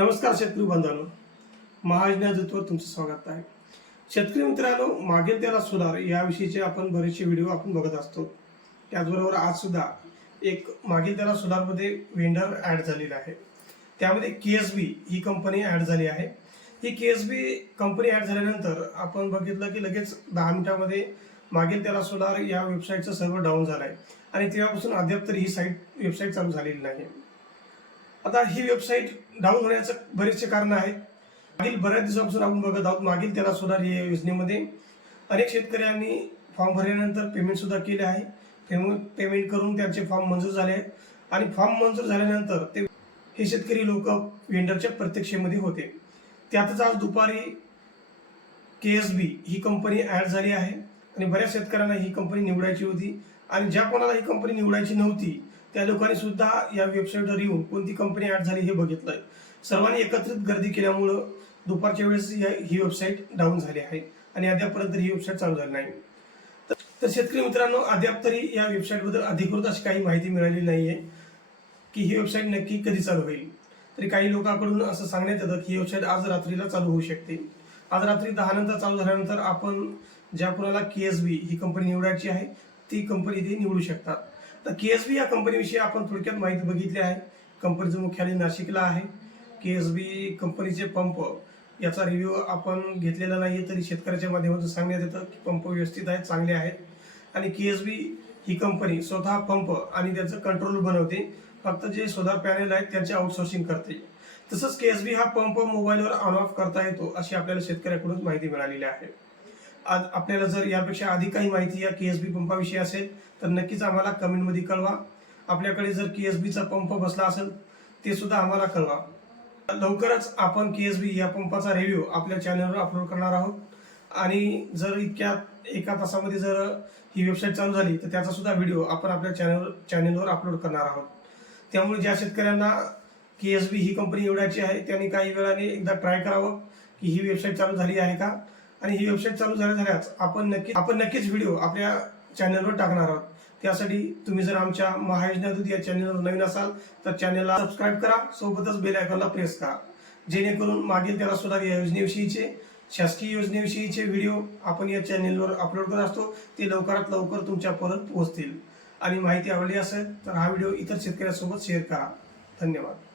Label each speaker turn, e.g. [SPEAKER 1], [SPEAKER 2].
[SPEAKER 1] नमस्कार शेतकरी बांधवांनो महाजनाजत्व तुमचं स्वागत आहे. शेतकरी मित्रांनो मागेल त्याला सुधार याविषयीचे आपण बरेचसे व्हिडिओ आपण बघत असतो. त्याचबरोबर आज सुद्धा एक मागील त्याला सुधारमध्ये वेंडर ॲड झालेला आहे. त्यामध्ये के एस बी ही कंपनी ॲड झाली आहे. ही K S B company add झाल्यानंतर आपण बघितलं की लगेच दहा मिनिटामध्ये मागील त्याला सुधार या वेबसाईटचं सर्व डाऊन झालं आहे आणि तेव्हापासून अद्याप तरी ही साईट वेबसाईट चालू झालेली नाही. आता ही वेबसाईट डाऊन होण्याचं बरेचसे कारण आहेत. मागील बऱ्याच दिवसापासून आपण बघत आहोत मागील त्याला सुधार या योजनेमध्ये. अनेक शेतकऱ्यांनी फॉर्म भरल्यानंतर पेमेंट सुद्धा केले आहे. पेमेंट पेमेंट करून त्यांचे फॉर्म मंजूर झाले आहेत. आणि फॉर्म मंजूर झाल्यानंतर ते हे शेतकरी लोक वेंडरच्या प्रत्यक्षेमध्ये होते. त्यातच आज दुपारी के एस बी ही कंपनी ॲड झाली आहे. आणि बऱ्याच शेतकऱ्यांना ही कंपनी निवडायची होती. आणि ज्या कोणाला ही कंपनी निवडायची नव्हती त्या लोकांनी सुद्धा या वेबसाईटवर येऊन कोणती कंपनी ॲड झाली हे बघितलंय. सर्वांनी एकत्रित गर्दी केल्यामुळं दुपारच्या वेळेस या- ही वेबसाईट डाऊन झाली आहे आणि अद्यापपर्यंत ही वेबसाईट चालू झाली नाही. तर- शेतकरी मित्रांनो अद्याप तरी या वेबसाईटबद्दल अधिकृत अशी काही माहिती मिळाली नाही आहे की ही वेबसाईट नक्की कधी चालू होईल. तरी काही लोकांकडून असं सांगण्यात येतं की ही वेबसाईट आज रात्रीला चालू होऊ शकते. आज रात्री दहा नंतर चालू झाल्यानंतर आपण ज्या कुणाला के एस बी ही कंपनी निवडायची आहे ती कंपनी ती निवडू शकतात. तर के एस बी या कंपनीविषयी आपण थोडक्यात माहिती बघितली आहे. कंपनीचं मुख्यालय नाशिकला आहे. के एस बी कंपनीचे पंप याचा रिव्ह्यू आपण घेतलेला नाही तरी शेतकऱ्याच्या माध्यमातून सांगण्यात येतं की पंप व्यवस्थित आहेत चांगले आहेत. आणि के एस बी ही कंपनी स्वतः पंप आणि त्याचं कंट्रोल बनवते. फक्त जे सोलार पॅनेल आहेत त्यांचे आउटसोर्सिंग करते. तसंच के एस बी हा पंप मोबाईलवर ऑन ऑफ करता येतो अशी आपल्याला शेतकऱ्याकडून माहिती मिळालेली आहे. आज आपल्याला जर यापेक्षा अधिक काही माहिती या के एस बी पंपाविषयी असेल तर नक्कीच आम्हाला कमेंटमध्ये कळवा. आपल्याकडे जर के एस बीचा पंप बसला असेल ते सुद्धा आम्हाला कळवा. लवकरच आपण के एस बी या पंपाचा रिव्ह्यू आपल्या चॅनलवर अपलोड करणार आहोत. आणि जर इतक्या एका तासामध्ये जर ही वेबसाईट चालू झाली तर त्याचा सुद्धा व्हिडिओ आपण आपल्या चॅनल चॅनलवर अपलोड करणार आहोत. त्यामुळे ज्या शेतकऱ्यांना के एस बी ही कंपनी निवडायची आहे त्यांनी काही वेळाने एकदा ट्राय करावं की ही वेबसाईट चालू झाली आहे का? आणि ही वेबसाईट चालू झाल्या झाल्याच आपण नक्की आपण नक्कीच व्हिडिओ आपल्या चॅनलवर टाकणार आहोत. त्यासाठी तुम्ही जर आमच्या महायोजना दूध या चॅनलवर नवीन असाल तर चॅनलला सबस्क्राईब करा सोबतच बेल आयकॉनला प्रेस करा. जेणेकरून मागील त्याला सुद्धा या योजनेविषयीचे शासकीय योजनेविषयीचे व्हिडिओ आपण या चॅनेलवर अपलोड करत असतो ते लवकरात लवकर तुमच्यापर्यंत पोहोचतील. आणि माहिती आवडली असेल तर हा व्हिडिओ इतर शेतकऱ्यांसोबत शेअर करा. धन्यवाद.